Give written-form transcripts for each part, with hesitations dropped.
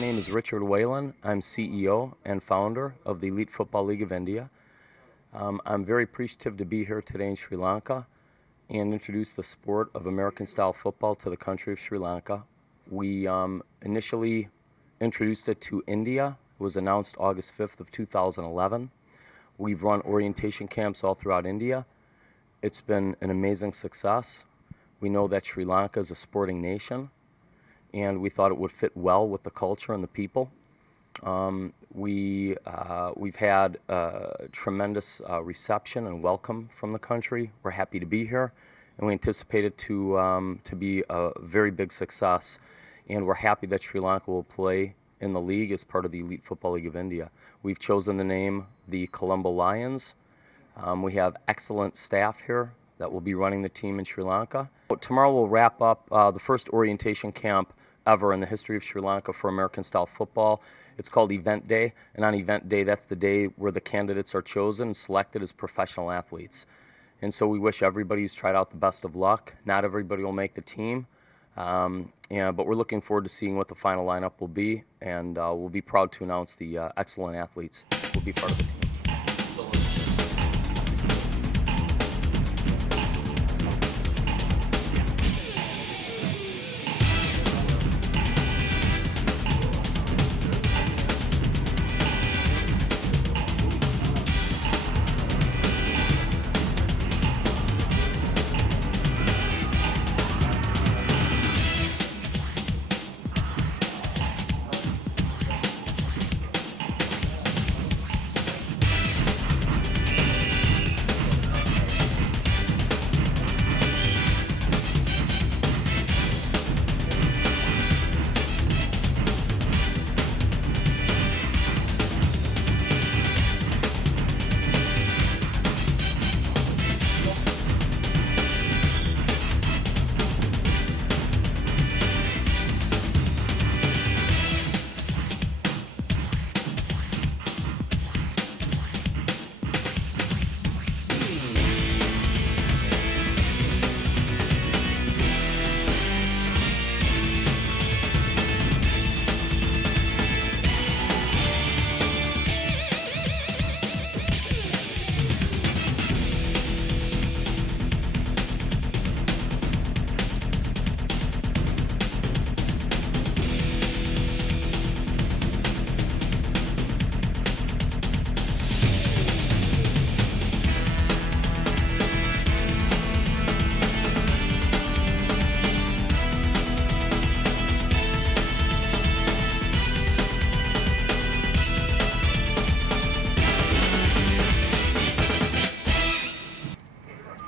name is Richard Whalen. I'm CEO and founder of the Elite Football League of India. I'm very appreciative to be here today in Sri Lanka and introduce the sport of American-style football to the country of Sri Lanka. We initially introduced it to India. It was announced August 5th of 2011. We've run orientation camps all throughout India. It's been an amazing success. We know that Sri Lanka is a sporting nation, and we thought it would fit well with the culture and the people. We've had tremendous reception and welcome from the country. We're happy to be here, and we anticipate it to be a very big success. And we're happy that Sri Lanka will play in the league as part of the Elite Football League of India. We've chosen the name the Colombo Lions. We have excellent staff here that will be running the team in Sri Lanka. Tomorrow we'll wrap up the first orientation camp ever in the history of Sri Lanka for American-style football. It's called Event Day, and on Event Day, that's the day where the candidates are chosen and selected as professional athletes. And so we wish everybody who's tried out the best of luck. Not everybody will make the team, but we're looking forward to seeing what the final lineup will be, and we'll be proud to announce the excellent athletes who will be part of the team.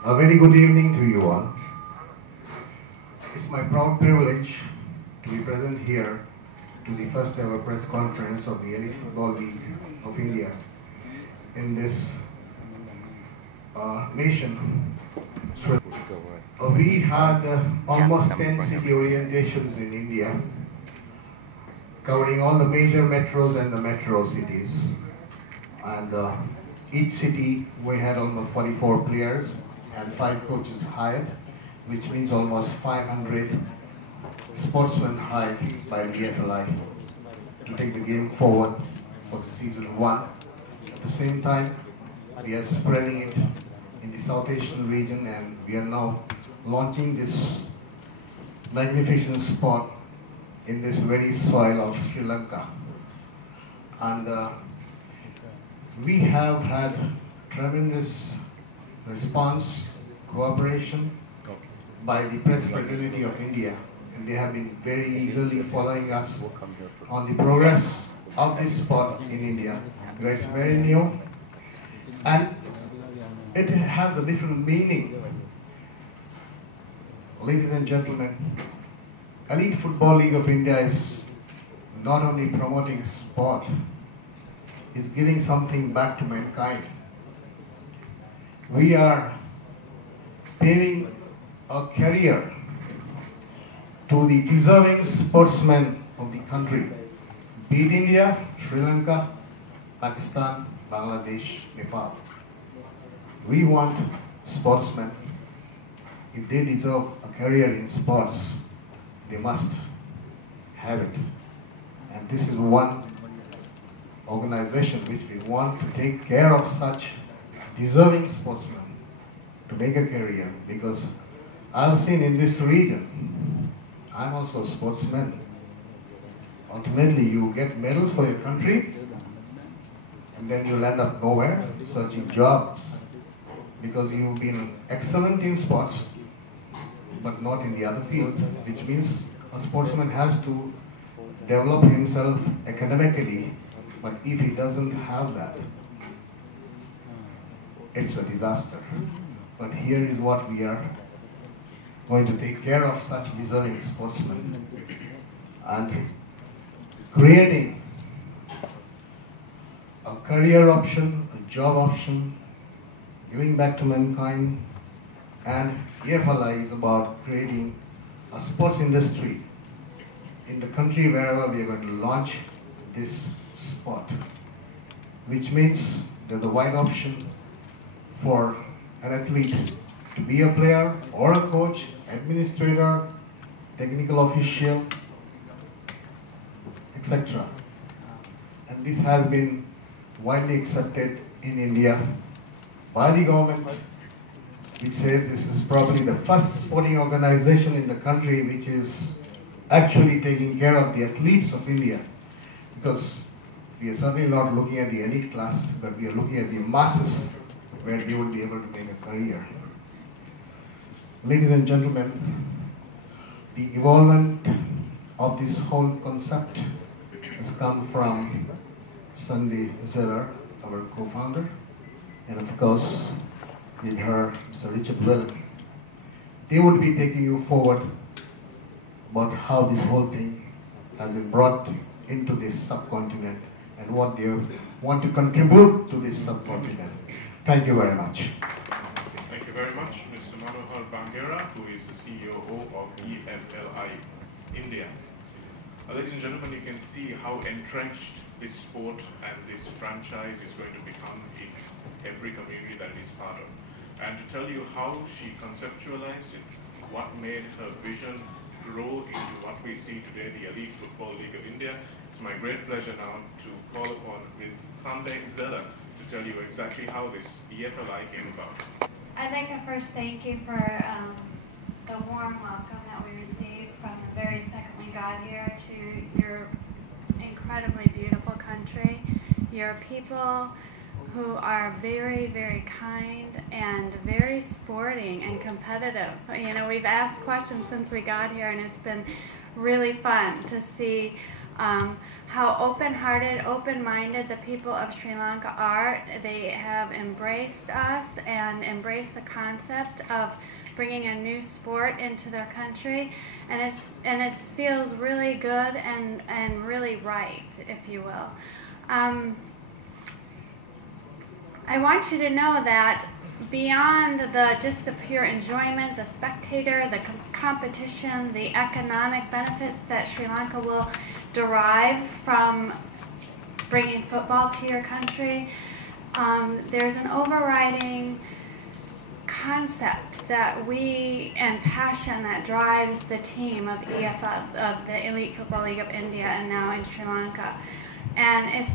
A very good evening to you all. It's my proud privilege to be present here to the first ever press conference of the Elite Football League of India in this nation. We had almost 10 city orientations in India, covering all the major metros and the metro cities. And each city we had almost 44 players and 5 coaches hired, which means almost 500 sportsmen hired by the EFLI to take the game forward for the season 1. At the same time, we are spreading it in the South Asian region, and we are now launching this magnificent sport in this very soil of Sri Lanka. And we have had tremendous response, cooperation by the press fraternity of India, and they have been very eagerly following us on the progress of this sport in India. It's very new and it has a different meaning. Ladies and gentlemen, Elite Football League of India is not only promoting sport, is giving something back to mankind. We are paving a career to the deserving sportsmen of the country, be it India, Sri Lanka, Pakistan, Bangladesh, Nepal. We want sportsmen. If they deserve a career in sports, they must have it. And this is one organization which we want to take care of such deserving sportsmen to make a career, because I've seen in this region, I'm also a sportsman. Ultimately, you get medals for your country, and then you'll end up nowhere searching jobs, because you've been excellent in sports, but not in the other field, which means a sportsman has to develop himself academically, but if he doesn't have that, it's a disaster. But here is what we are going to take care of such deserving sportsmen, and creating a career option, a job option, giving back to mankind. And EFLI is about creating a sports industry in the country wherever we are going to launch this sport, which means there's a wide option for an athlete to be a player or a coach, administrator, technical official, etc. And this has been widely accepted in India by the government, which says this is probably the first sporting organization in the country which is actually taking care of the athletes of India. Because we are certainly not looking at the elite class, but we are looking at the masses where they would be able to make a career. Ladies and gentlemen, the evolvement of this whole concept has come from Sandy Zeller, our co-founder, and of course, with her, Mr. Richard Well. They would be taking you forward about how this whole thing has been brought into this subcontinent and what they want to contribute to this subcontinent. Thank you very much. Thank you very much, Mr. Manohar Bangera, who is the CEO of EFLI India. Ladies and gentlemen, you can see how entrenched this sport and this franchise is going to become in every community that it is part of. And to tell you how she conceptualized it, what made her vision grow into what we see today, the Elite Football League of India, it's my great pleasure now to call upon Ms. Sandy Zeller to tell you exactly how this EFLI came about. I'd like to first thank you for the warm welcome that we received from the very second we got here to your incredibly beautiful country. Your people who are very, very kind and very sporting and competitive. You know, we've asked questions since we got here, and it's been really fun to see how open-hearted, open-minded the people of Sri Lanka are. They have embraced us and embraced the concept of bringing a new sport into their country, and it feels really good and really right, if you will. I want you to know that beyond just the pure enjoyment, the spectator, the competition, the economic benefits that Sri Lanka will derive from bringing football to your country, there's an overriding concept that and passion that drives the team of of the Elite Football League of India and now in Sri Lanka. And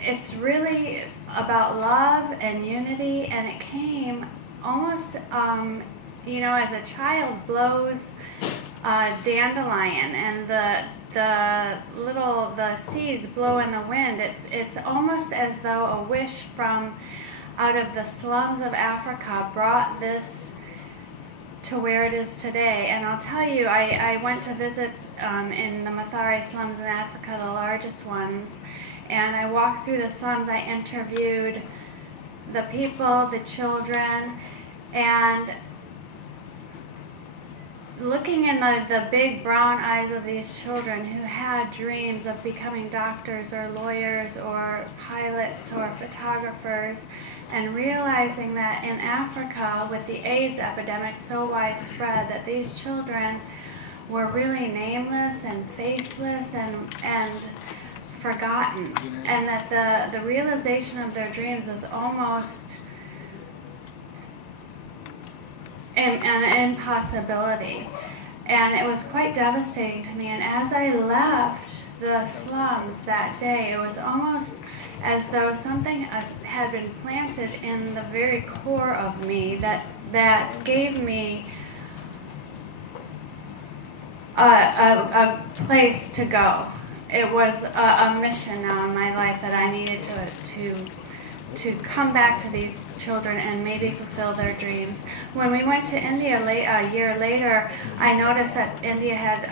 it's really about love and unity, and it came almost, you know, as a child blows a dandelion and the seeds blow in the wind. It's almost as though a wish from out of the slums of Africa brought this to where it is today. And I'll tell you, I went to visit in the Mathare slums in Africa, the largest ones, and I walked through the slums. I interviewed the people, the children, and looking in the big brown eyes of these children who had dreams of becoming doctors or lawyers or pilots or photographers, and realizing that in Africa, with the AIDS epidemic so widespread, that these children were really nameless and faceless and forgotten, and that the realization of their dreams was almost an impossibility. And it was quite devastating to me. And as I left the slums that day, it was almost as though something had been planted in the very core of me that gave me a place to go. It was a mission now in my life that I needed to come back to these children and maybe fulfill their dreams. When we went to India a year later, I noticed that India had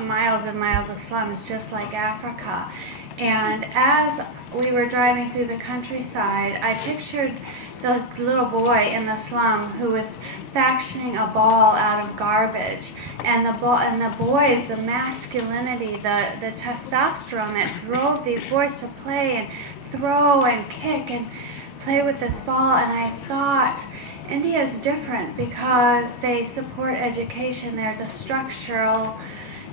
miles and miles of slums just like Africa. And as we were driving through the countryside, I pictured the little boy in the slum who was fashioning a ball out of garbage, and the boys, the masculinity, the testosterone that drove these boys to play and throw and kick and play with this ball. And I thought, India is different because they support education. There's a structural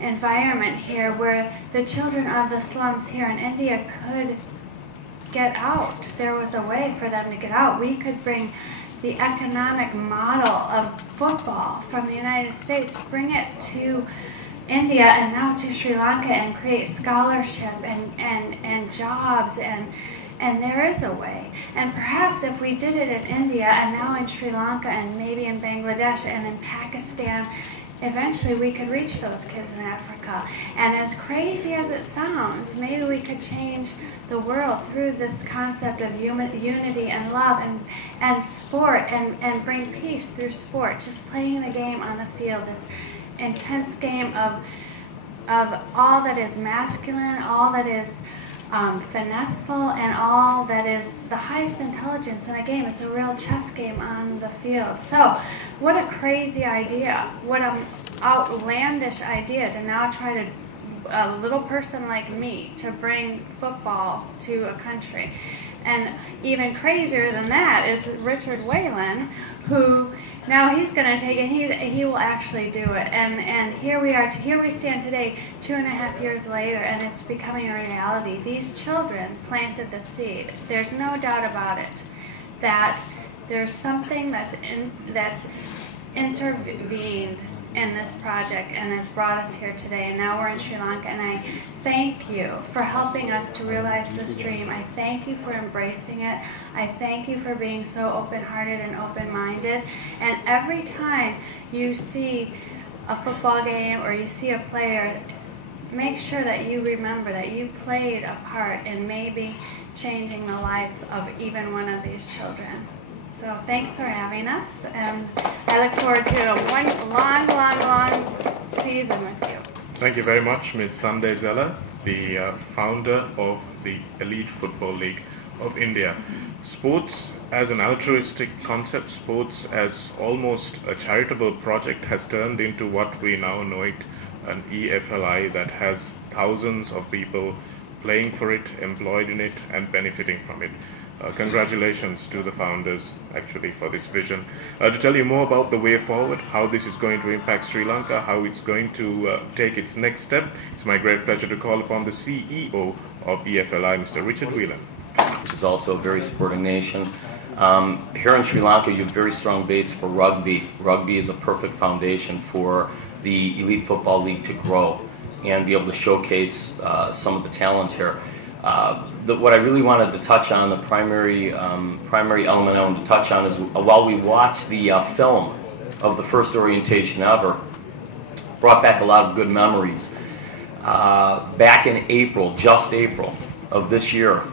environment here where the children of the slums here in India could get out. There was a way for them to get out. We could bring the economic model of football from the United States, bring it to India and now to Sri Lanka and create scholarship and jobs, and there is a way. And perhaps if we did it in India and now in Sri Lanka and maybe in Bangladesh and in Pakistan, eventually we could reach those kids in Africa. And as crazy as it sounds, maybe we could change the world through this concept of unity and love and sport and bring peace through sport. Just playing the game on the field, this intense game of all that is masculine, all that is finesseful, and all that is the highest intelligence in a game. It's a real chess game on the field. So what a crazy idea. What an outlandish idea to now try to, a little person like me, to bring football to a country. And even crazier than that is Richard Whalen, who now he's going to take it, he will actually do it. And here we are, here we stand today, 2.5 years later, and it's becoming a reality. These children planted the seed. There's no doubt about it, that there's something that's intervened in this project, and it's brought us here today. And now we're in Sri Lanka, and I thank you for helping us to realize this dream. I thank you for embracing it. I thank you for being so open-hearted and open-minded. And every time you see a football game or you see a player, make sure that you remember that you played a part in maybe changing the life of even one of these children. So thanks for having us, and I look forward to a long season with you. Thank you very much, Ms. Sunday Zella, the founder of the Elite Football League of India. Sports as an altruistic concept, sports as almost a charitable project, has turned into what we now know it, an EFLI that has thousands of people playing for it, employed in it, and benefiting from it. Congratulations to the founders, actually, for this vision. To tell you more about the way forward, how this is going to impact Sri Lanka, how it's going to take its next step, it's my great pleasure to call upon the CEO of EFLI, Mr. Richard Whelan. Which is also a very sporting nation. Here in Sri Lanka, you have a very strong base for rugby. Rugby is a perfect foundation for the Elite Football League to grow and be able to showcase some of the talent here. What I really wanted to touch on, the primary element I wanted to touch on is while we watched the film of the first orientation ever, brought back a lot of good memories. Back in April, just April of this year,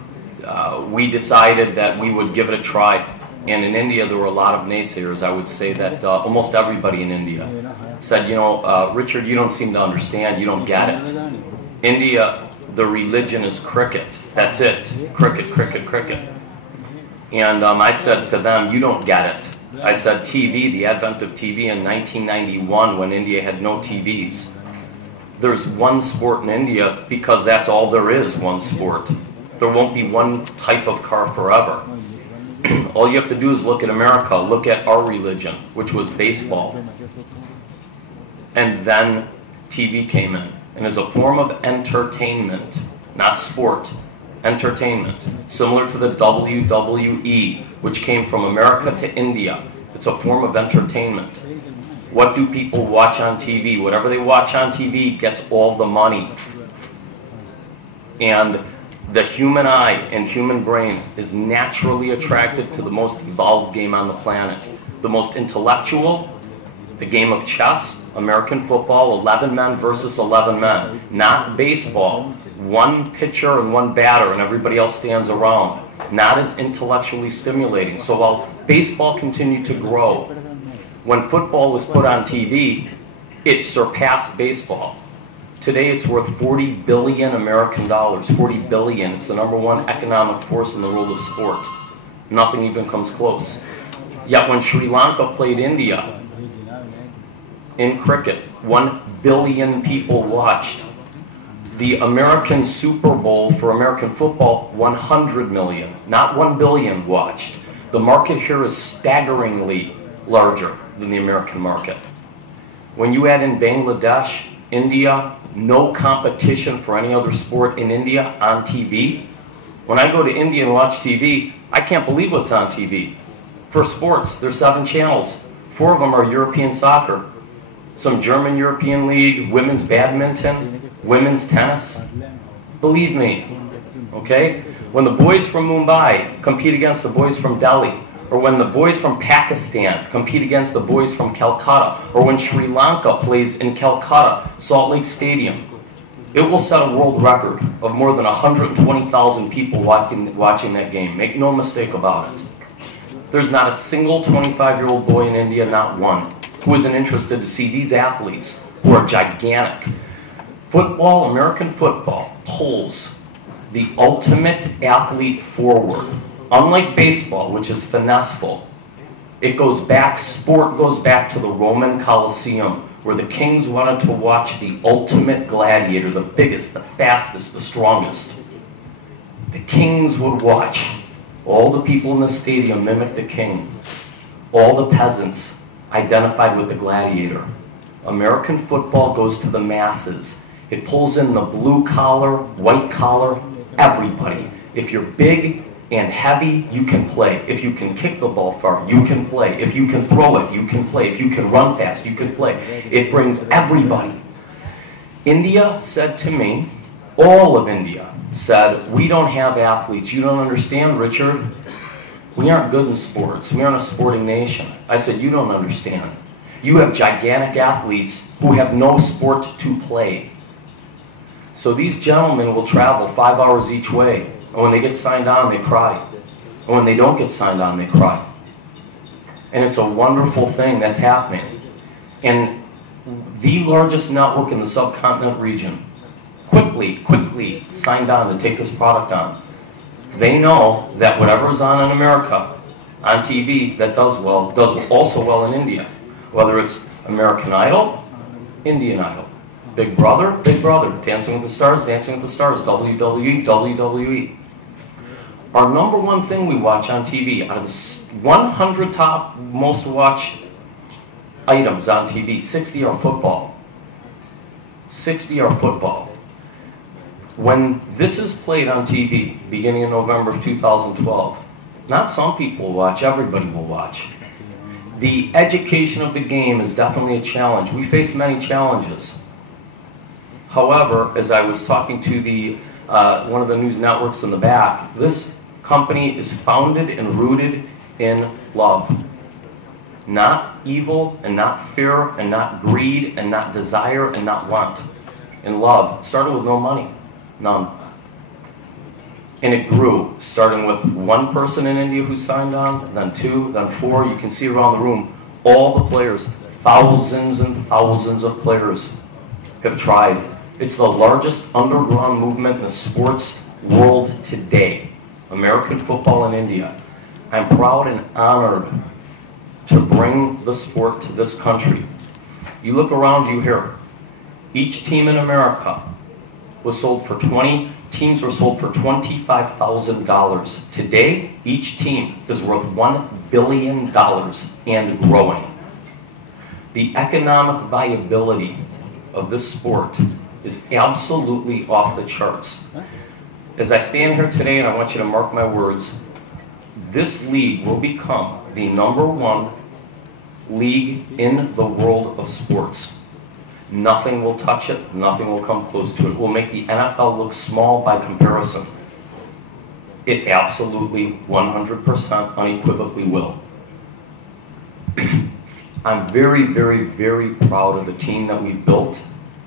we decided that we would give it a try. And in India, there were a lot of naysayers. I would say that almost everybody in India said, you know, Richard, you don't seem to understand, you don't get it. India, the religion is cricket. That's it. Cricket, cricket, cricket. And I said to them, you don't get it. I said TV, the advent of TV in 1991 when India had no TVs. There's one sport in India because that's all there is, one sport. There won't be one type of car forever. All you have to do is look at America, look at our religion, which was baseball. And then TV came in. And as a form of entertainment, not sport, entertainment, similar to the WWE, which came from America to India. It's a form of entertainment. What do people watch on TV? Whatever they watch on TV gets all the money. And the human eye and human brain is naturally attracted to the most evolved game on the planet. The most intellectual, the game of chess, American football, 11 men versus 11 men. Not baseball, one pitcher and one batter and everybody else stands around. Not as intellectually stimulating. So while baseball continued to grow, when football was put on TV, it surpassed baseball. Today it's worth 40 billion American dollars, 40 billion. It's the #1 economic force in the world of sport. Nothing even comes close. Yet when Sri Lanka played India in cricket, 1 billion people watched. The American Super Bowl for American football, 100 million, not 1 billion watched. The market here is staggeringly larger than the American market. When you add in Bangladesh, India, no competition for any other sport in India on TV. When I go to India and watch TV, I can't believe what's on TV. For sports, there's 7 channels. 4 of them are European soccer. Some German European League, women's badminton, women's tennis. Believe me, okay? When the boys from Mumbai compete against the boys from Delhi, or when the boys from Pakistan compete against the boys from Calcutta, or when Sri Lanka plays in Calcutta, Salt Lake Stadium, it will set a world record of more than 120,000 people watching that game. Make no mistake about it. There's not a single 25-year-old boy in India, not one, who isn't interested to see these athletes who are gigantic. Football, American football, pulls the ultimate athlete forward. Unlike baseball, which is finesseful, it goes back, sport goes back to the Roman Colosseum, where the kings wanted to watch the ultimate gladiator, the biggest, the fastest, the strongest. The kings would watch. All the people in the stadium mimic the king. All the peasants identified with the gladiator. American football goes to the masses. It pulls in the blue collar, white collar, everybody. If you're big and heavy, you can play. If you can kick the ball far, you can play. If you can throw it, you can play. If you can run fast, you can play. It brings everybody. India said to me, all of India said, we don't have athletes. You don't understand, Richard. We aren't good in sports. We aren't a sporting nation. I said, you don't understand. You have gigantic athletes who have no sport to play. So these gentlemen will travel 5 hours each way. And when they get signed on, they cry. And when they don't get signed on, they cry. And it's a wonderful thing that's happening. And the largest network in the subcontinent region quickly signed on to take this product on. They know that whatever is on in America, on TV, that does well, does also well in India. Whether it's American Idol, Indian Idol, Big Brother, Dancing with the Stars, WWE, WWE. Our #1 thing we watch on TV, out of the 100 top most watched items on TV, 60 are football. 60 are football. When this is played on TV, beginning in November of 2012, not some people will watch, everybody will watch. The education of the game is definitely a challenge. We face many challenges. However, as I was talking to the one of the news networks in the back, this company is founded and rooted in love. Not evil, and not fear, and not greed, and not desire, and not want. In love. It started with no money. None. And it grew, starting with 1 person in India who signed on, then 2, then 4. You can see around the room, all the players, thousands and thousands of players have tried. It's the largest underground movement in the sports world today. American football in India. I'm proud and honored to bring the sport to this country. You look around you here. Each team in America was sold for teams were sold for $25,000. Today, each team is worth $1 billion and growing. The economic viability of this sport is absolutely off the charts. As I stand here today, and I want you to mark my words, this league will become the #1 league in the world of sports. Nothing will touch it, nothing will come close to it. It will make the NFL look small by comparison. It absolutely, 100%, unequivocally will. I'm very, very, very proud of the team that we've built.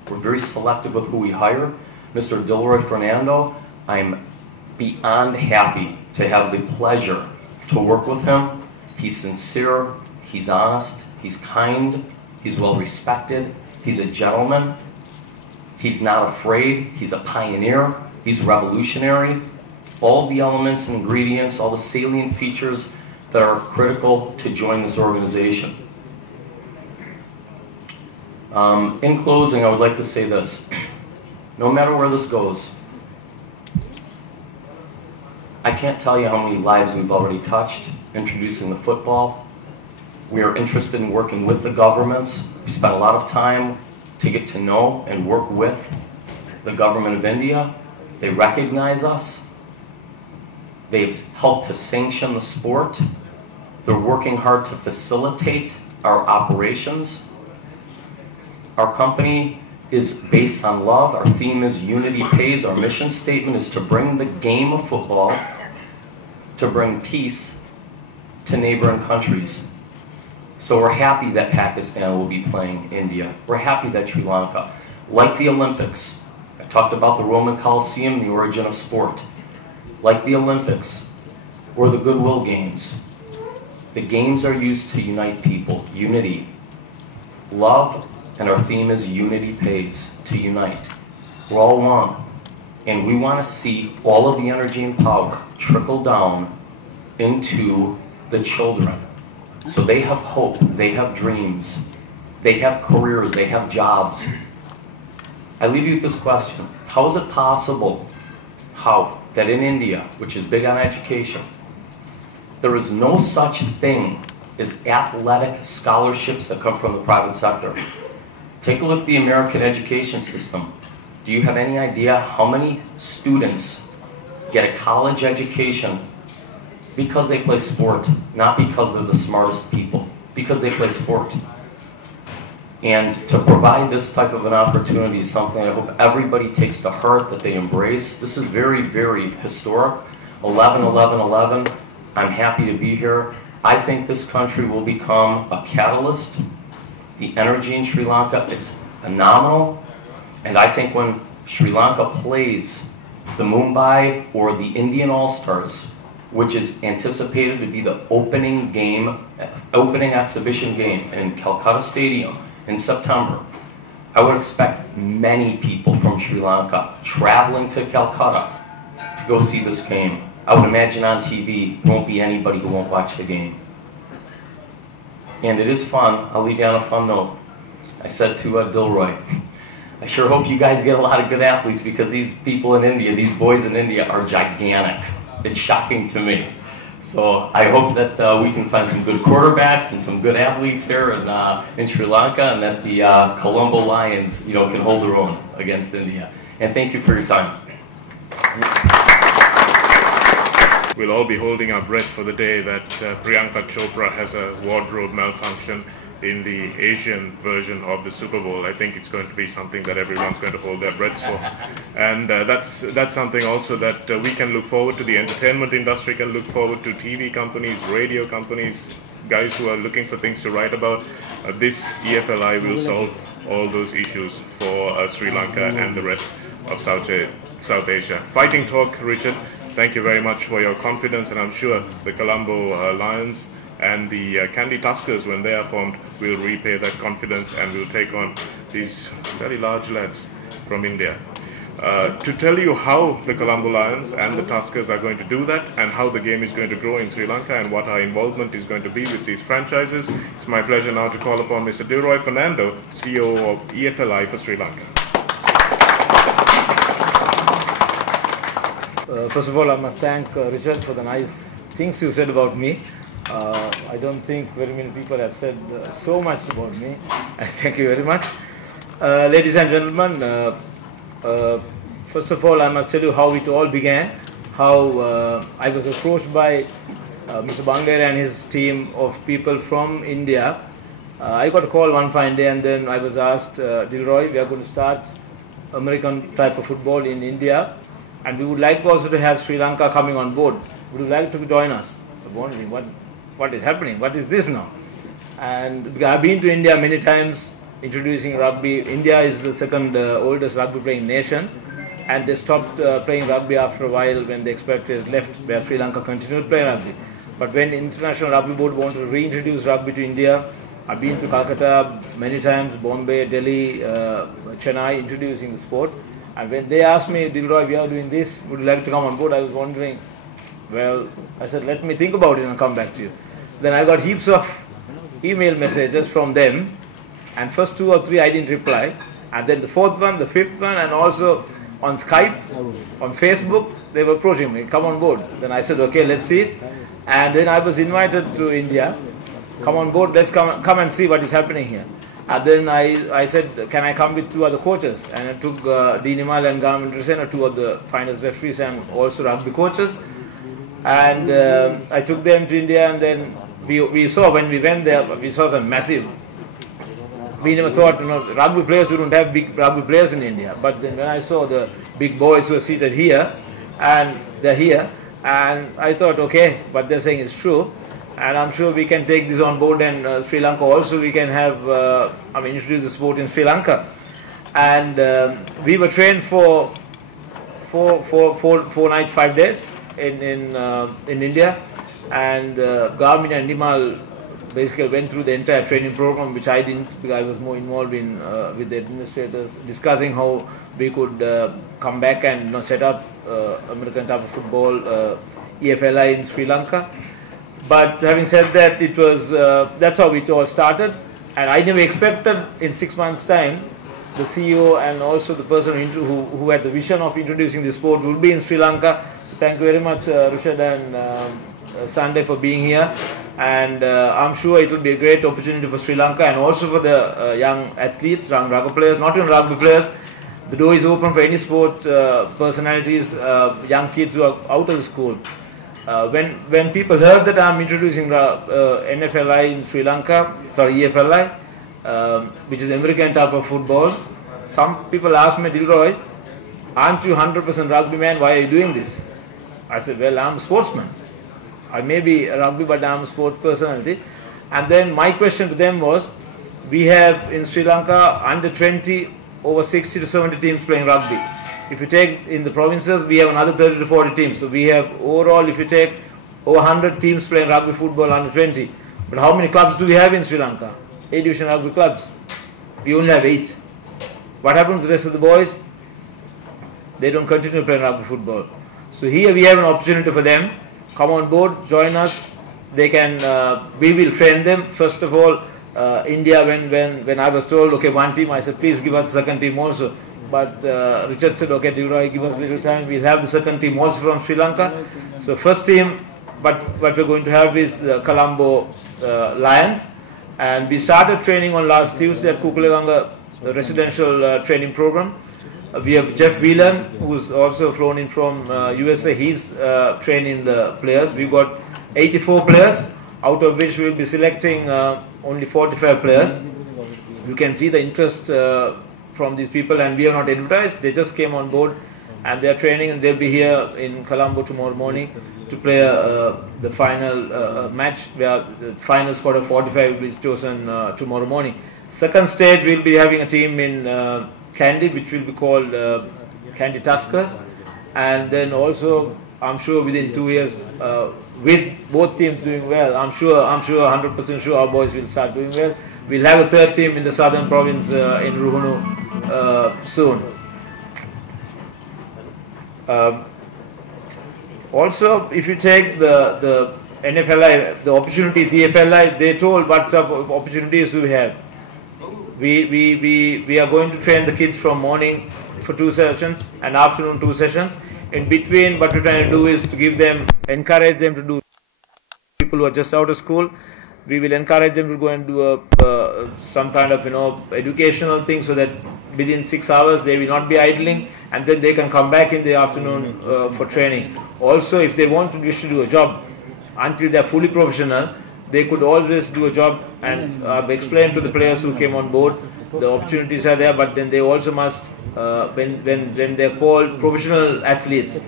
We're very selective with who we hire. Mr. Dilroy Fernando, I'm beyond happy to have the pleasure to work with him. He's sincere, he's honest, he's kind, he's well respected, he's a gentleman, he's not afraid, he's a pioneer, he's revolutionary. All the elements and ingredients, all the salient features that are critical to join this organization. In closing, I would like to say this. No matter where this goes, I can't tell you how many lives we've already touched introducing the football. We are interested in working with the governments. We spent a lot of time to get to know and work with the government of India. They recognize us. They've helped to sanction the sport. They're working hard to facilitate our operations. Our company is based on love. Our theme is Unity Pays. Our mission statement is to bring the game of football, to bring peace to neighboring countries. So we're happy that Pakistan will be playing India. We're happy that Sri Lanka. Like the Olympics, I talked about the Roman Colosseum, the origin of sport. Like the Olympics, or the Goodwill Games. The games are used to unite people, unity, love, and our theme is Unity Pays, to unite. We're all one, and we want to see all of the energy and power trickle down into the children. So they have hope, they have dreams, they have careers, they have jobs. I leave you with this question. How is it possible that in India, which is big on education, there is no such thing as athletic scholarships that come from the private sector? Take a look at the American education system. Do you have any idea how many students get a college education because they play sport, not because they're the smartest people, because they play sport? And to provide this type of an opportunity is something I hope everybody takes to heart, that they embrace. This is very, very historic. 11-11-11. I'm happy to be here. I think this country will become a catalyst. The energy in Sri Lanka is phenomenal. And I think when Sri Lanka plays the Mumbai or the Indian All-Stars, which is anticipated to be the opening exhibition game in Calcutta Stadium in September, I would expect many people from Sri Lanka traveling to Calcutta to go see this game. I would imagine on TV, there won't be anybody who won't watch the game. And it is fun. I'll leave you on a fun note. I said to Dilroy, I sure hope you guys get a lot of good athletes, because these people in India, these boys in India, are gigantic. It's shocking to me. So I hope that we can find some good quarterbacks and some good athletes here in Sri Lanka, and that the Colombo Lions, can hold their own against India. And thank you for your time. We'll all be holding our breath for the day that Priyanka Chopra has a wardrobe malfunction in the Asian version of the Super Bowl. I think it's going to be something that everyone's going to hold their breaths for. And that's something also that we can look forward to. The entertainment industry can look forward to. TV companies, radio companies, guys who are looking for things to write about. This EFLI will solve all those issues for Sri Lanka and the rest of South Asia. Fighting talk, Richard. Thank you very much for your confidence, and I'm sure the Colombo Lions and the Kandy Tuskers, when they are formed, will repay that confidence and will take on these very large lads from India. To tell you how the Colombo Lions and the Tuskers are going to do that, and how the game is going to grow in Sri Lanka, and what our involvement is going to be with these franchises, it's my pleasure now to call upon Mr. Dilroy Fernando, CEO of EFLI for Sri Lanka. First of all, I must thank Richard for the nice things you said about me. I don't think very many people have said so much about me. Thank you very much. Ladies and gentlemen, first of all, I must tell you how it all began, how I was approached by Mr. Bangera and his team of people from India I got a call one fine day, and then I was asked, Dilroy, we are going to start American type of football in India, and we would like also to have Sri Lanka coming on board. Would you like to join us? I'm wondering, what is happening? What is this now? And I've been to India many times introducing rugby. India is the second oldest rugby playing nation, and they stopped playing rugby after a while when the expatriates left, where Sri Lanka continued playing rugby. But when the International Rugby Board wanted to reintroduce rugby to India, I've been to Calcutta many times, Bombay, Delhi, Chennai, introducing the sport. And when they asked me, Dilroy, we are doing this, would you like to come on board? I was wondering, well, I said, let me think about it and come back to you. Then I got heaps of email messages from them, and first 2 or 3 I didn't reply, and then the 4th one, the 5th one, and also on Skype, on Facebook, they were approaching me, come on board. Then I said, okay, let's see it. And then I was invited to India, come on board, let's come and see what is happening here. And then I said, can I come with 2 other coaches? And I took Dinimal and Garmin Resena, 2 of the finest referees and also rugby coaches. And I took them to India, and then we saw, when we went there, we saw some massive, we never thought, rugby players, we don't have big rugby players in India. But then when I saw the big boys who are seated here, and they're here, and I thought, okay, what they're saying is true. And I'm sure we can take this on board, and Sri Lanka also we can have, introduce the sport in Sri Lanka. And we were trained for 4 nights, 5 days in India. And Garmin and Nimal basically went through the entire training program, which I didn't, because I was more involved in with the administrators, discussing how we could come back and set up American type of football, EFLI in Sri Lanka. But having said that, it was that's how it all started, and I never expected in 6 months' time the CEO and also the person who had the vision of introducing this sport would be in Sri Lanka. So thank you very much, Rushad and Sunday, for being here, and I'm sure it will be a great opportunity for Sri Lanka and also for the young athletes, young rugby players, not even rugby players. The door is open for any sport personalities, young kids who are out of the school. When people heard that I'm introducing NFLI in Sri Lanka, EFLI, which is American type of football, some people asked me, Dilroy, aren't you 100% rugby man, why are you doing this? I said, well, I'm a sportsman. I may be a rugby, but I'm a sports personality. And then my question to them was, we have in Sri Lanka under 20, over 60 to 70 teams playing rugby. If you take in the provinces, we have another 30 to 40 teams. So we have overall, if you take over 100 teams playing rugby football under 20. But how many clubs do we have in Sri Lanka? 8 division rugby clubs. We only have 8. What happens to the rest of the boys? They don't continue playing rugby football. So here we have an opportunity for them. Come on board, join us. They can, we will train them. First of all, India, when I was told, okay, 1 team, I said, please give us a second team also. But Richard said, okay, Dilroy, give us a little time. We'll have the second team also from Sri Lanka. So first team, but what we're going to have is the Colombo Lions. And we started training on last Tuesday at Kukulaganga residential training program. We have Jeff Whelan, who's also flown in from USA. He's training the players. We've got 84 players, out of which we'll be selecting only 45 players. You can see the interest from these people, and we have not advertised. They just came on board, and they're training, and they'll be here in Colombo tomorrow morning to play the final match, where the final squad of 45 will be chosen tomorrow morning. Second state, we'll be having a team in Kandy, which will be called Kandy Tuskers, and then also, I'm sure within 2 years, with both teams doing well, I'm sure 100% sure our boys will start doing well. We'll have a third team in the southern province in Ruhunu soon. Also, if you take the NFLI, the opportunities, the EFLI, they told what type of opportunities we have. We are going to train the kids from morning for 2 sessions and afternoon 2 sessions. In between, what we're trying to do is to give them, encourage them to do, people who are just out of school, we will encourage them to go and do some kind of educational thing, so that within 6 hours they will not be idling, and then they can come back in the afternoon for training. Also, if they wish to do a job until they are fully professional, they could always do a job, and I've explained to the players who came on board, the opportunities are there, but then they also must, when they're called professional athletes,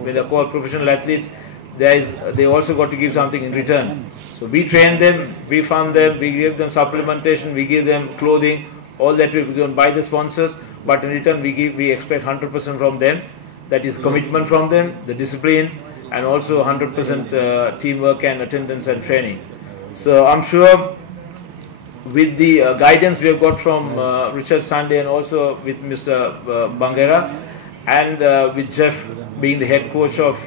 they also got to give something in return. So we train them, we fund them, we give them supplementation, we give them clothing, all that we don't buy the sponsors, but in return we expect 100% from them. That is commitment from them, the discipline, and also 100% teamwork and attendance and training. So I'm sure with the guidance we have got from Richard Sunday and also with Mr. Bangera, and with Jeff being the head coach of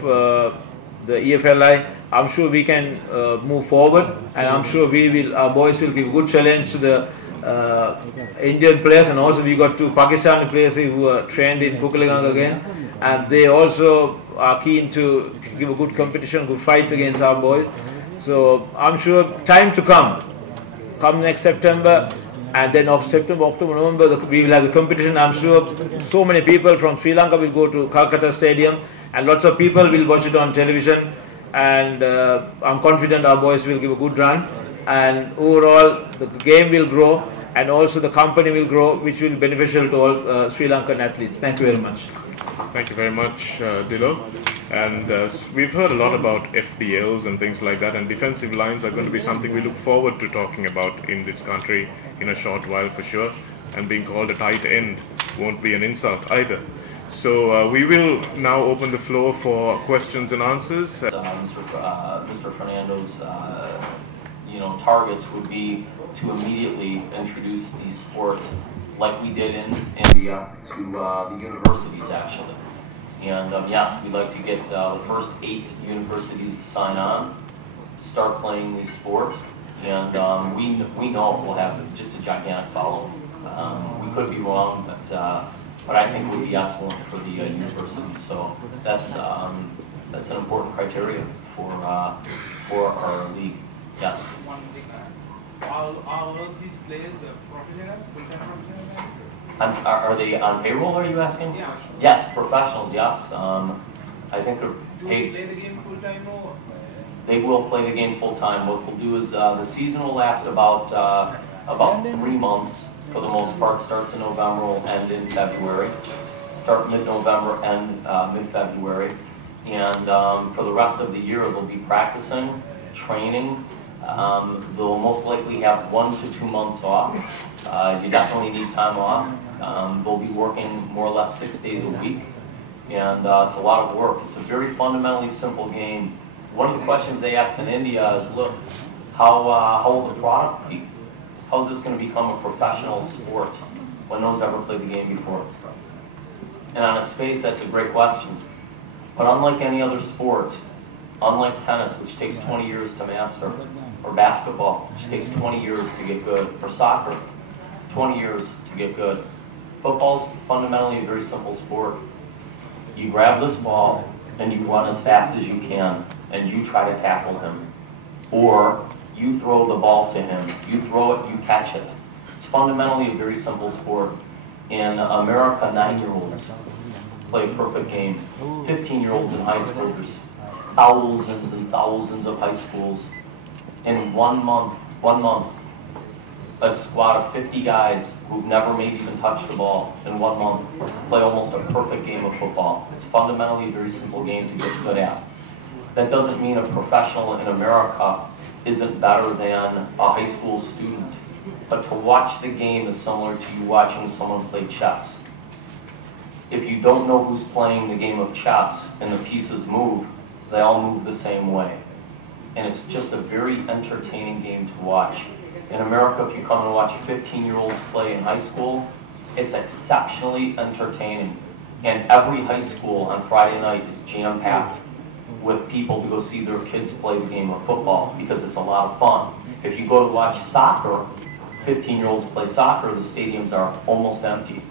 the EFLI, I'm sure we can move forward, and I'm sure our boys will give a good challenge to the Indian players, and also we got two Pakistani players who are trained in Pukelangang again, and they also are keen to give a good competition, good fight against our boys. So I'm sure time to come next September, and then September, October, November, we will have the competition. I'm sure so many people from Sri Lanka will go to Calcutta Stadium, and lots of people will watch it on television, and I'm confident our boys will give a good run, and overall the game will grow, and also the company will grow, which will be beneficial to all Sri Lankan athletes. Thank you very much. Thank you very much, Dilo. And we've heard a lot about FDLs and things like that, and defensive lines are going to be something we look forward to talking about in this country in a short while for sure. And being called a tight end won't be an insult either. So we will now open the floor for questions and answers. Mr. Fernando's targets would be to immediately introduce the sport like we did in India to the universities actually. And yes, we'd like to get the first 8 universities to sign on, start playing the sport, and we know we'll have just a gigantic following. We could be wrong, but I think it would be excellent for the universities. So that's an important criteria for our league. Yes. Are all these players professionals, full-time professionals? Are they on payroll, are you asking? Yeah. Yes, professionals, yes. I think they're paid. Do they play the game full-time or? They will play the game full-time. What we'll do is the season will last about 3 months for the most part. Starts in November, will end in February. Start mid-November, end mid-February. And for the rest of the year, they'll be practicing, training. They'll most likely have 1 to 2 months off. You definitely need time off. They'll be working more or less 6 days a week, and it's a lot of work. It's a very fundamentally simple game. One of the questions they asked in India is, look, how will the product be? How is this going to become a professional sport when no one's ever played the game before? And on its face, that's a great question. But unlike any other sport, unlike tennis, which takes 20 years to master, or basketball, which takes 20 years to get good, or soccer, 20 years to get good. Football's fundamentally a very simple sport. You grab this ball and you run as fast as you can and you try to tackle him. Or you throw the ball to him. You throw it, you catch it. It's fundamentally a very simple sport. In America, 9-year-olds play a perfect game. 15-year-olds in high school, there's thousands and thousands of high schools. In 1 month, a squad of 50 guys who've never maybe even touched the ball in 1 month play almost a perfect game of football. It's fundamentally a very simple game to get good at. That doesn't mean a professional in America isn't better than a high school student. But to watch the game is similar to you watching someone play chess. If you don't know who's playing the game of chess and the pieces move, they all move the same way. And it's just a very entertaining game to watch. In America, if you come and watch 15-year-olds play in high school, it's exceptionally entertaining. And every high school on Friday night is jam-packed with people to go see their kids play the game of football because it's a lot of fun. If you go to watch soccer, 15-year-olds play soccer, the stadiums are almost empty.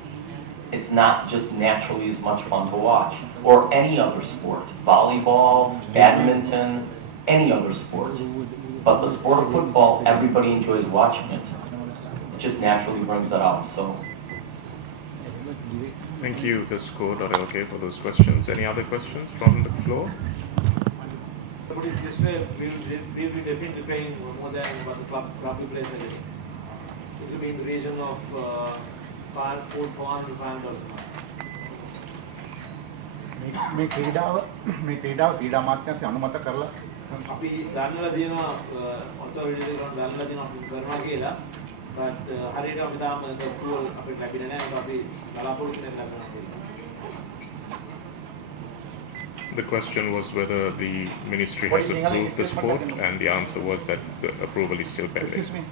It's not just naturally as much fun to watch. Or any other sport, volleyball, badminton, any other sport. But the sport of football, everybody enjoys watching it. It just naturally brings that out. So, Thank you, the score.lk, for those questions. Any other questions from the floor? this way we'll be definitely paying more than what the club plays a day. It will be in the region of $400 to $500. මේ ක්‍රීඩාව ක්‍රීඩා මාත්‍යංශය අනුමත කරලා අපි ගන්නලා තියෙනවා authority එකකට ගන්නලා තියෙනවා අපි කරනවා කියලා. but හරියට අපි තාම approval අපිට ලැබෙන්නේ නැහැ. අපි බලාපොරොත්තු වෙන ලබනවා කියලා. The question was whether the ministry has approved the sport, and the answer was that the approval is still pending. Excuse me.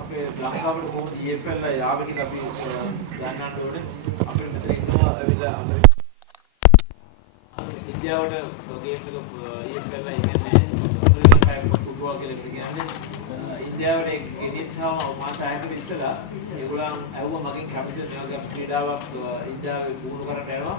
අපේ ලංකාවට කොහොමද EFLI ආවේ කියලා අපි දැනගන්න ඕනේ. අපේ මෙතන ඉන්නවා ඇවිල්ලා ඉන්දියාවට ගේම් එක EFLI ඉන්නේ අමරිකන් ටයිප් ඔෆ් ෆුට්බෝල් කියලා කියන්නේ. ඉන්දියාවට ගෙනිච්චාම මාස 6කට ඉස්සෙල්ලා ඒගොල්ලන් ඇහුවා මගෙන් කැමතිද මේ වගේ ක්‍රීඩාවක් ඉන්දියාවේ පුහුණු කරන්න යනවා.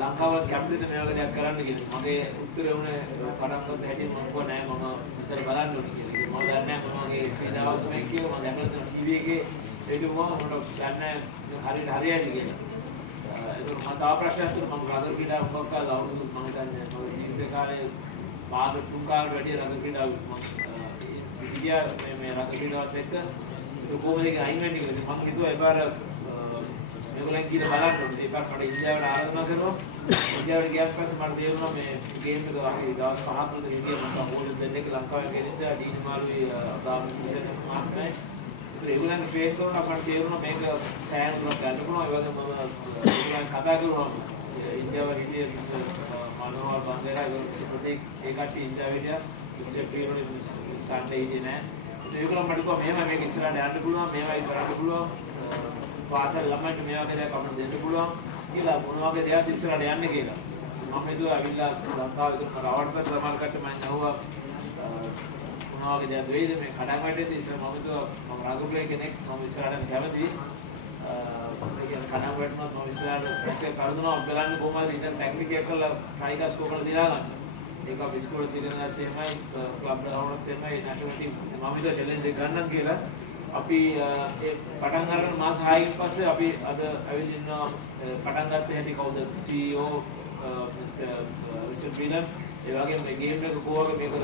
ලංකාවත් කැමතිද මේ වගේ දෙයක් කරන්න කියලා. මගේ උත්තරේ උනේ පටන් ගන්න හැටි මම කිව්වා නෑ මම ඉතින් බලන්න ඕනේ කියලා. මම දන්නේ නැහැ මගේ ක්‍රීඩාවක් තමයි කියලා මම දැකලා තියෙන ටීවී එකේ ඒක මම දන්නේ හරියට හරියයි කියලා. ඒක මම තා ප්‍රශ්නයක් තුන මම රාග ක්‍රීඩාවක් මොකක්ද අවුරුදු මම හිතන්නේ මගේ ජීවිත කාලේ භාග තුන් කාලෙ වැඩි රාග ක්‍රීඩාවක් මම ඉන්දියා මේ රාග ක්‍රීඩාවත් එක්ක ඒක කොහොමද ඒක අයින් වෙන්නේ කියලා මම හිතුවා එපාර මේගොල්ලන් කියලා බලන්න ඕනේ. ඒපාර මට ඉන්දියාවට ආරාධනා කරනවා. ඉන්දියාවට ගියාට පස්සේ මට තේරුණා මේ ගේම් එක අපි දවස් 5ක් විතර හිටියා මම ඕල් දෙන්නෙක් ලංකාවේ ගෙනිච්චා ඩීන් මාළුවේ දාම මිෂන් එක මාත්මයි. ඒක ඒගොල්ලන් ට්‍රේන් කරනවා අපට තේරුණා මේක සෑහෙන දුරක් ගන්න පුළුවන්. ඒ වගේම මම ඒගොල්ලන් කතා කරනවා ඉන්දියාව හිටියේ මනෝහර බන්දේරා ප්‍රදීප් ඒ කට්ටිය ඉන්දියාවේ හිටියා. ඉස්ටර් පීරෝනේ සන්ඩේ හිටියේ නෑ. ඒගොල්ලන් මට කිව්වා මෙහෙම මේක ඉස්සරහට යන්න පුළුවන් මේවයි කරන්න පුළුවන්. පාසල් ළමයින්ට මේ වගේ දෙයක් අපිට දෙන්න පුළුවන් කියලා මොන වගේ දෙයක් ඉස්සරහට යන්න කියලා. මම හිතුවා ඇවිල්ලා ලංකාවේ ඉතින් රවට් පස්සේ සමාල් කට්ට මම අහුවා මොන වගේ දෙයක් වෙයිද මේ කඩන් වැටෙද්දී ඉස්සර මම හිතුවා මම රාගුප්ලේ කෙනෙක් මම ඉස්සරහට කැමතියි. ඒ කඩන් වැටුණත් මම ඉස්සරහට ඒක කරදුනා බලන්න කොහමද ඉතින් ටෙක්නික් එක කරලා ට්‍රයි ගාස් කොහොමද දිලා ගන්න. ඒක අපි ඉස්කෝලේ දිනන තේමයි ක්ලබ් වලට තේමයි නැෂනල් ටීම් මම හිතුවා චැලෙන්ජ් එක ගන්නම් කියලා. අපි ඒ පටන් ගන්න මාස 6කින් පස්සේ අපි අද ඇවිල්ලා ඉන්නවා පටන් ගත්ත හැටි කවුද CEO මිස්ටර් රිචඩ් බීලන් ඒ වගේම මේ ගේම් එක කොහොමද මේක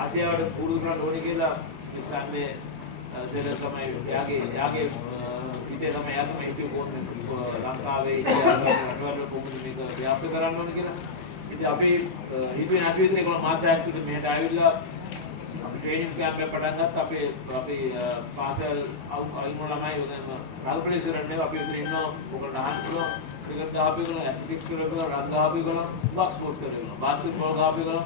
ආසියාවට පුරුදු කරන්න ඕනේ කියලා ඉස්සන්නේ සෙලස් තමයි යාගේ හිතේ තමයි යා තමයි හිතුවේ කොහොමද ලංකාවේ ඉන්දියාවේ කොහොමද මේක ව්‍යාප්ත කරන්න ඕනේ කියලා. ඉතින් අපි හිතුවේ නැති විදිහට ඒගොල්ලෝ මාස 6ක් විතර මෙහෙට ආවිල්ලා අපි ට්‍රේනින් කැම්ප් එක පටන් ගත්තා. අපි පාසල් අයින් ළමයි උදේම රාගපලේ ඉස්සරහනේ අපි උදේ ඉන්නවා ඔකට අහන්න පුළුවන් ක්‍රිකට් ගහපු එකන ඇත්ලටික්ස් කරලා රන් ගහපු එකන බොක්ස් ස්පෝර්ට්ස් කරලා බාස්කට්බෝල් ගහපු එකන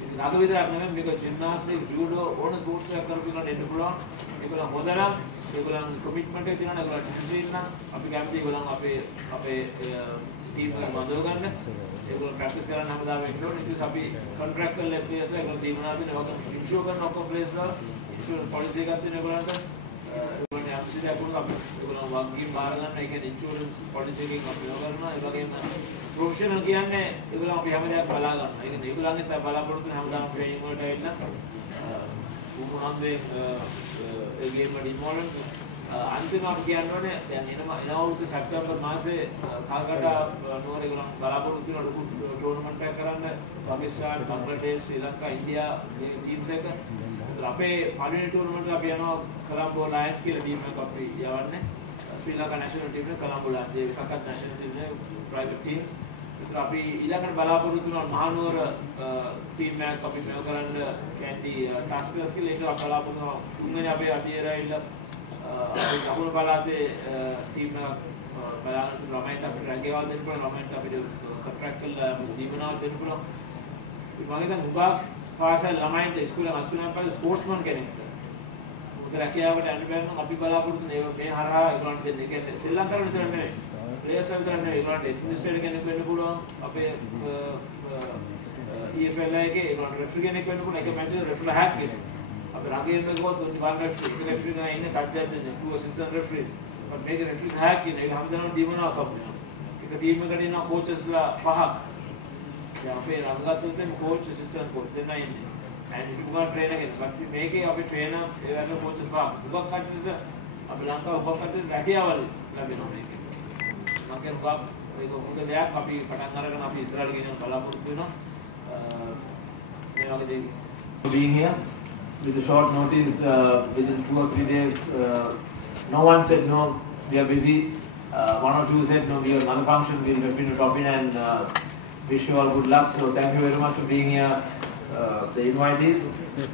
ඉතින් රාග විතරක් නෙමෙයි මේක ජිම්නාස්ටික් ජූඩෝ ඕන ස්පෝර්ට්ස් එකක් කරපු එකන දෙන්න පුළුවන්. ඒගොල්ලෝ හොඳ නම් ඒගොල්ලන් කමිට්මන්ට් එක තියෙනවා ඒගොල්ලන් ඩිසිප්ලින් නම් අපි කැමති ඒගොල්ලන් අපේ ටීම් එක බඳව ගන්න. ඒගොල්ලෝ ප්‍රැක්ටිස් කරන්න හැමදාම ඉන්න ඕනේ. ඊට පස්සේ අපි කොන්ට්‍රැක්ට් කරලා ප්ලේයර්ස්ලා ඒගොල්ලෝ දීමනා දෙන වගේ ඉන්ෂුර් කරන ඔක්කොම ප්ලේයර්ස්ලා ඉන්ෂුරන්ස් පොලිසි එකක් තියෙන ඒගොල්ලන්ට ඒගොල්ලෝ අපිට අපුරු අපි ඒගොල්ලෝ වගකීම් බාර ගන්න. ඒ කියන්නේ ඉන්ෂුරන්ස් පොලිසි එකකින් අපි කරනවා. ඒ වගේම ප්‍රොෆෙෂනල් කියන්නේ ඒගොල්ලෝ අපි හැම දෙයක් බලා ගන්නවා. ඒ කියන්නේ ඒගොල්ලන්ගේ තමයි බලාපොරොත්තු වෙන හැමදාම ට්‍රේනින් වලට ඇවිල්ලා උමුණන්දේ ඒ ගේම් වල ඉන්වෝල්ව් අන්තිම අපි කියන්නේ දැන් එන අවුරුදු සැප්තැම්බර් මාසේ කල්කටා නුවර ඒගොල්ලන් බලාපොරොත්තු වෙන ලොකු ටෝර්නමන්ට් එකක් කරන්න පාකිස්තාන, බංග්ලාදේශ, ශ්‍රී ලංකා, ඉන්දියා මේ ටීම්ස් එක. අපේ පළවෙනි ටෝර්නමන්ට් එක අපි යනවා කොලම්බෝ ලයන්ස් කියලා ටීම් එකක් අපි යවන්නේ. ශ්‍රී ලංකා නැෂනල් ටීම් එක කොලම්බෝ ලයන්ස් එකක්වත් නැෂනල් ටීම් එක ප්‍රයිවට් ටීම්ස්. ඒක අපි ඊළඟට බලාපොරොත්තු වෙන මහනුවර ටීම් එකක් අපි මෙව කරන්න කැන්ඩි ටාස්කර්ස් කියලා ඒක බලාපොරොත්තු වෙනවා. තුන්වෙනි අපේ අධිරයිල අපි කපුල පළාතේ ටීම් එකක් බලන්න ළමයින්ට අපිට රැකේවල් දෙන්න පුළුවන්. ළමයින්ට අපිට කොන්ට්‍රැක්ට් කරලා දීමනාවක් දෙන්න පුළුවන්. මම හිතන්නේ උගා පාසල් ළමයින්ට ඉස්කෝලේ අස්තුනා පස්සේ ස්පෝර්ට්ස්මන් කෙනෙක්. උග රැකියාවට යන්න බැරි නම් අපි බලාපොරොත්තු මේ හරහා ඒගොල්ලන්ට දෙන්න. ඒ කියන්නේ ශ්‍රී ලංකාවේ විතර නෙවෙයි. ප්ලේයර්ස් වල විතර නෙවෙයි. ඒගොල්ලන්ට ඇඩ්මිනිස්ට්‍රේටර් කෙනෙක් වෙන්න පුළුවන්. අපේ EFLI එකේ ඒගොල්ලන්ට රෙෆරි කෙනෙක් වෙන්න පුළුවන්. ඒක මැච් එක රෙෆරි හැක් කෙනෙක්. අපි රගේන්න ගියොත් ඔන්න වන් රෙෆරි නෑ ඉන්නේ ටච් එකක් දෙන්නේ. 2 assistant referees. but මේක රෙෆරි හැක් කෙනෙක්. ඒක හැමදාම දීමනාවක් අපිට. ඒක ටීම් එකට ඉන්න කෝචස්ලා 5ක්. දැන් අපේ රංගගත්තොත් එන්නේ කෝච් ඇසිස්ටන්ට් කෝච් දෙන්නයි ඉන්නේ. and උගා ට්‍රේනර් කෙනෙක්. but මේකේ අපි ට්‍රේනර් ඒ වගේ කෝචස් 5ක්. උගා කට්ටියට අපි ලංකාව උගා කට්ටියට රැකියාවල් ලැබෙනවා මේකේ. මම කියන උගා ඒක හොඳ දෙයක් අපි පටන් අරගෙන අපි ඉස්සරහට ගෙනියන්න බලාපොරොත්තු වෙනවා. for being here. With a short notice, within 2 or 3 days, no one said no, we are busy. One or two said no, we have another function, we'll definitely drop in and wish you all good luck. So thank you very much for being here, the invitees.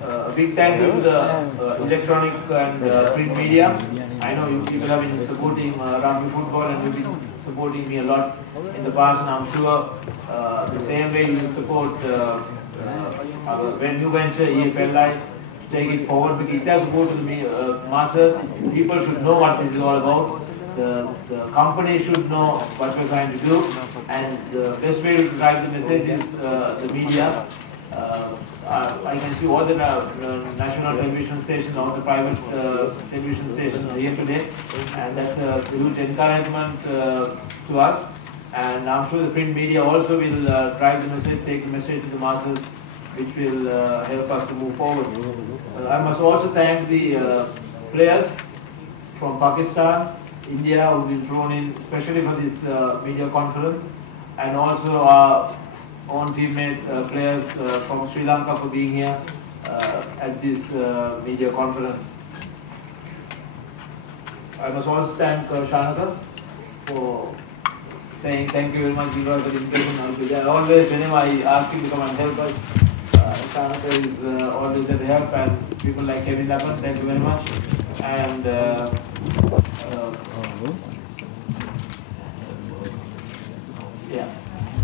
A big thank you to the electronic and print media. I know you people have been supporting rugby football and you've been supporting me a lot in the past, and I'm sure the same way you will support our new venture, EFLI, to take it forward, because it has to go to the masses. People should know what this is all about. The company should know what we're trying to do, and the best way to drive the message is the media. I can see all the national television stations, all the private television stations are here today, and that's a huge encouragement to us. And I'm sure the print media also will drive the message, take the message to the masses, which will help us to move forward. I must also thank the players from Pakistan, India, who've been thrown in especially for this media conference, and also our own teammate players from Sri Lanka for being here at this media conference. I must also thank Shanaka for saying thank you very much, give us the invitation. Always, whenever I ask him to come and help us, Shanaka is always there to help, and people like Kevin Lapan, thank you very much. And yeah,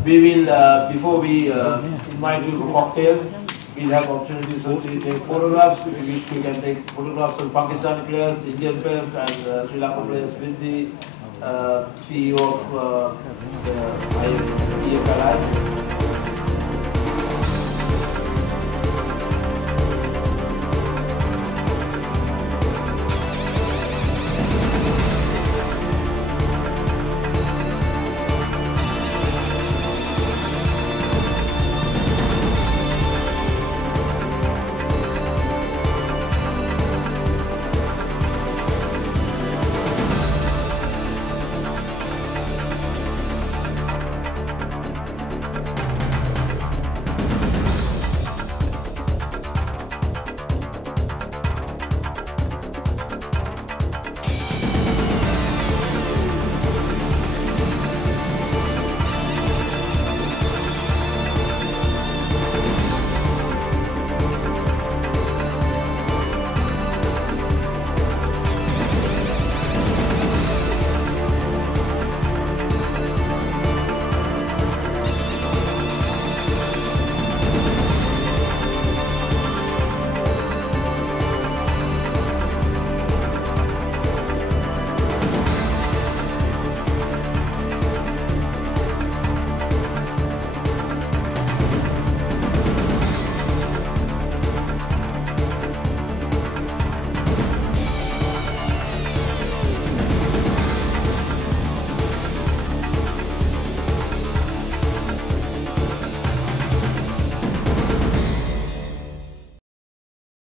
we will, before we invite you to cocktails, we'll have opportunities to take photographs. If you wish, we can take photographs of Pakistani players, Indian players, and Sri Lanka players with the CEO of the EFLI.